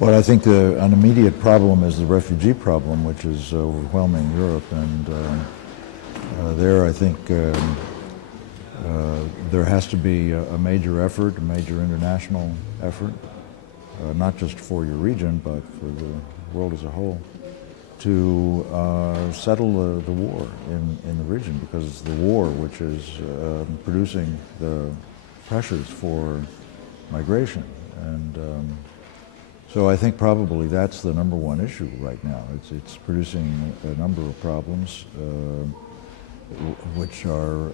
Well, I think an immediate problem is the refugee problem, which is overwhelming Europe, and there I think there has to be a major effort, a major international effort, not just for your region, but for the world as a whole, to settle the war in the region, because it's the war which is producing the pressures for migration. And so I think probably that's the number one issue right now. It's producing a number of problems which are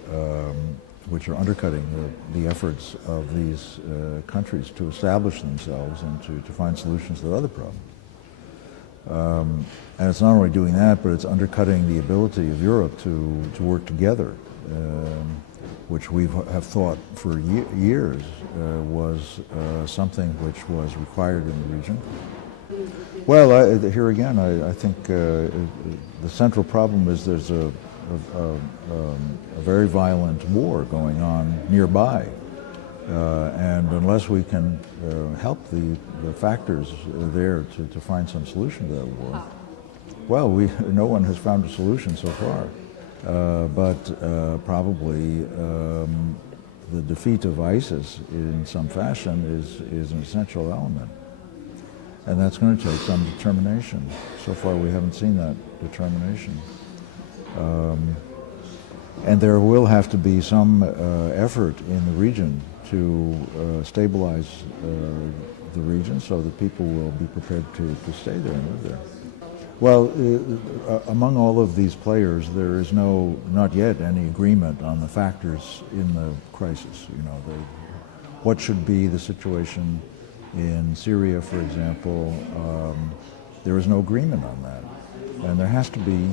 undercutting the efforts of these countries to establish themselves and to find solutions to other problems. And it's not only doing that, but it's undercutting the ability of Europe to work together, which we have thought for years was something which was required in the region. Well, here again, I think the central problem is there's a very violent war going on nearby. And unless we can help the factors there to find some solution to that war, well, no one has found a solution so far. But probably the defeat of ISIS in some fashion is an essential element. And that's going to take some determination. So far we haven't seen that determination. And there will have to be some effort in the region to stabilize the region so that people will be prepared to stay there and live there. Well, among all of these players, there is not yet any agreement on the factors in the crisis. You know, what should be the situation in Syria, for example. There is no agreement on that. And there has to be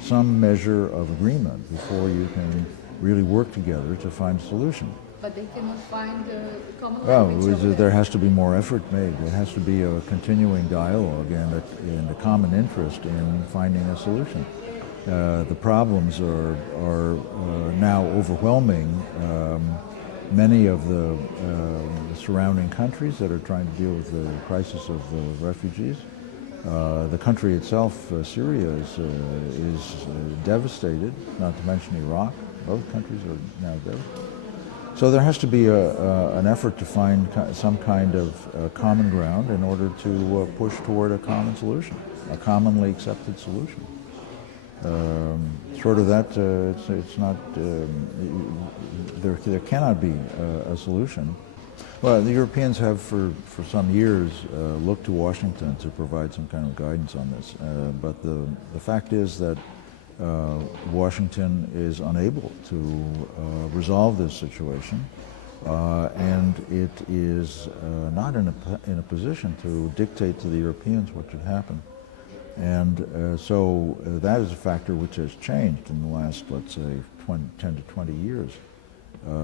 some measure of agreement before you can really work together to find a solution. But they cannot find a common language. Well, there has to be more effort made. There has to be a continuing dialogue and a common interest in finding a solution. The problems are now overwhelming many of the surrounding countries that are trying to deal with the crisis of the refugees. The country itself, Syria, is devastated, not to mention Iraq. Both countries are now devastated. So there has to be an effort to find some kind of common ground in order to push toward a common solution, a commonly accepted solution. Short of that, it's not. There cannot be a solution. Well, the Europeans have for some years looked to Washington to provide some kind of guidance on this, but the fact is that Washington is unable to resolve this situation, and it is not in a position to dictate to the Europeans what should happen. And so that is a factor which has changed in the last, let's say, 10 to 20 years.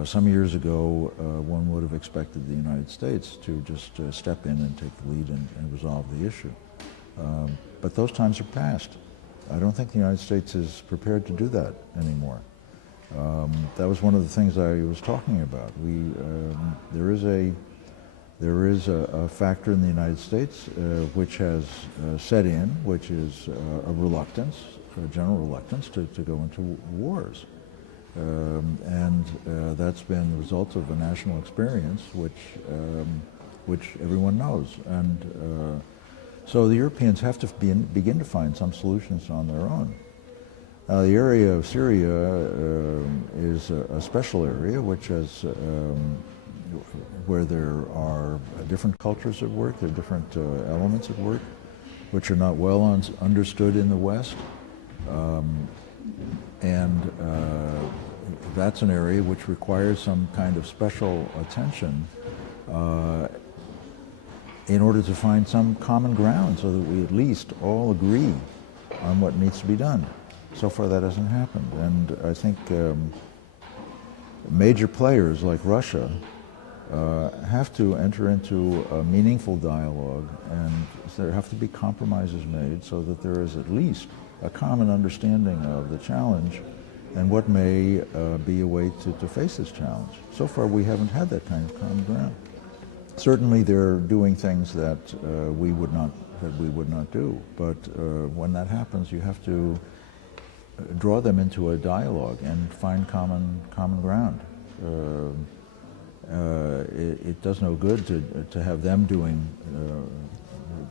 Some years ago, one would have expected the United States to just step in and take the lead and resolve the issue. But those times are past. I don't think the United States is prepared to do that anymore. That was one of the things I was talking about. There is a factor in the United States which has set in, which is a reluctance, a general reluctance to go into wars. And that's been the result of a national experience which everyone knows. And so the Europeans have to begin to find some solutions on their own. The area of Syria is a special area which has, where there are different cultures at work, there are different elements at work, which are not well understood in the West. And that's an area which requires some kind of special attention in order to find some common ground so that we at least all agree on what needs to be done. So far that hasn't happened, and I think major players like Russia have to enter into a meaningful dialogue, and there have to be compromises made so that there is at least a common understanding of the challenge and what may be a way to face this challenge. So far we haven't had that kind of common ground. Certainly, they're doing things that we would not do. But when that happens, you have to draw them into a dialogue and find common ground. It does no good to have them doing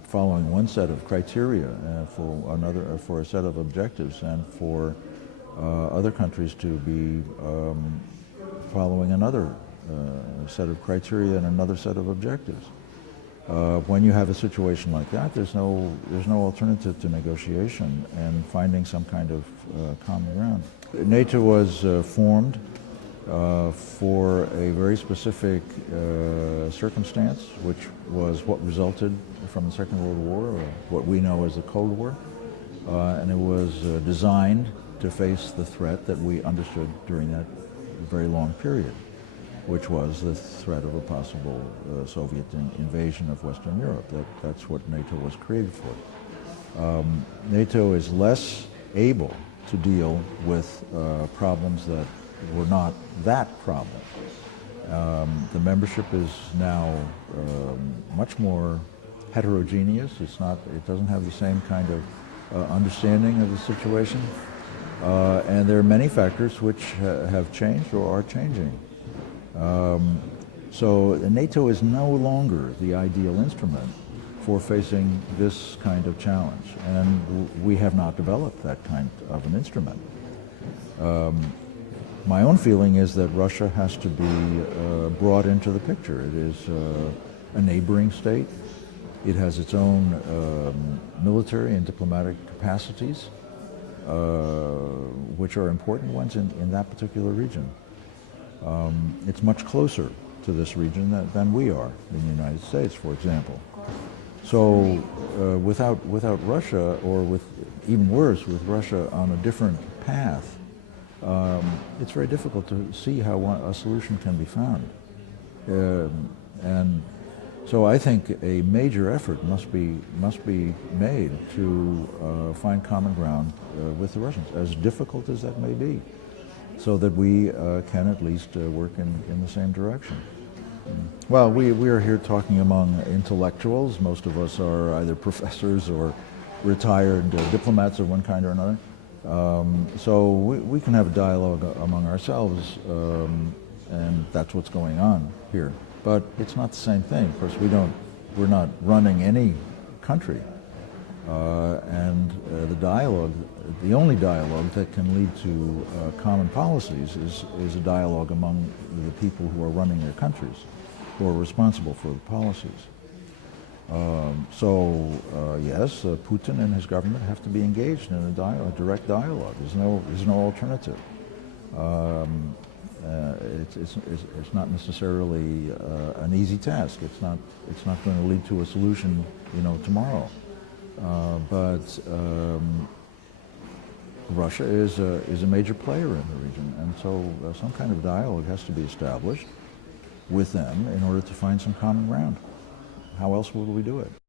following one set of criteria for a set of objectives, and for other countries to be following another set of criteria and another set of objectives. When you have a situation like that, there's no alternative to negotiation and finding some kind of common ground. NATO was formed for a very specific circumstance, which was what resulted from the Second World War, or what we know as the Cold War, and it was designed to face the threat that we understood during that very long period, which was the threat of a possible Soviet invasion of Western Europe. That's what NATO was created for. NATO is less able to deal with problems that were not that problem. The membership is now much more heterogeneous. It doesn't have the same kind of understanding of the situation. And there are many factors which have changed or are changing. So NATO is no longer the ideal instrument for facing this kind of challenge, and we have not developed that kind of an instrument. My own feeling is that Russia has to be brought into the picture. It is a neighboring state. It has its own military and diplomatic capacities, which are important ones in that particular region. It's much closer to this region than we are in the United States, for example. So without Russia, or with even worse, with Russia on a different path, it's very difficult to see how a solution can be found. And so I think a major effort must be made to find common ground with the Russians, as difficult as that may be, so that we can at least work in the same direction. Well, we are here talking among intellectuals. Most of us are either professors or retired diplomats of one kind or another. So we can have a dialogue among ourselves, and that's what's going on here. But it's not the same thing. Of course, we're not running any country. And the only dialogue that can lead to common policies is a dialogue among the people who are running their countries, who are responsible for the policies. Yes, Putin and his government have to be engaged in a direct dialogue. There's no alternative. It's not necessarily an easy task. It's not going to lead to a solution, tomorrow. But Russia is a major player in the region, and so some kind of dialogue has to be established with them in order to find some common ground. How else would we do it?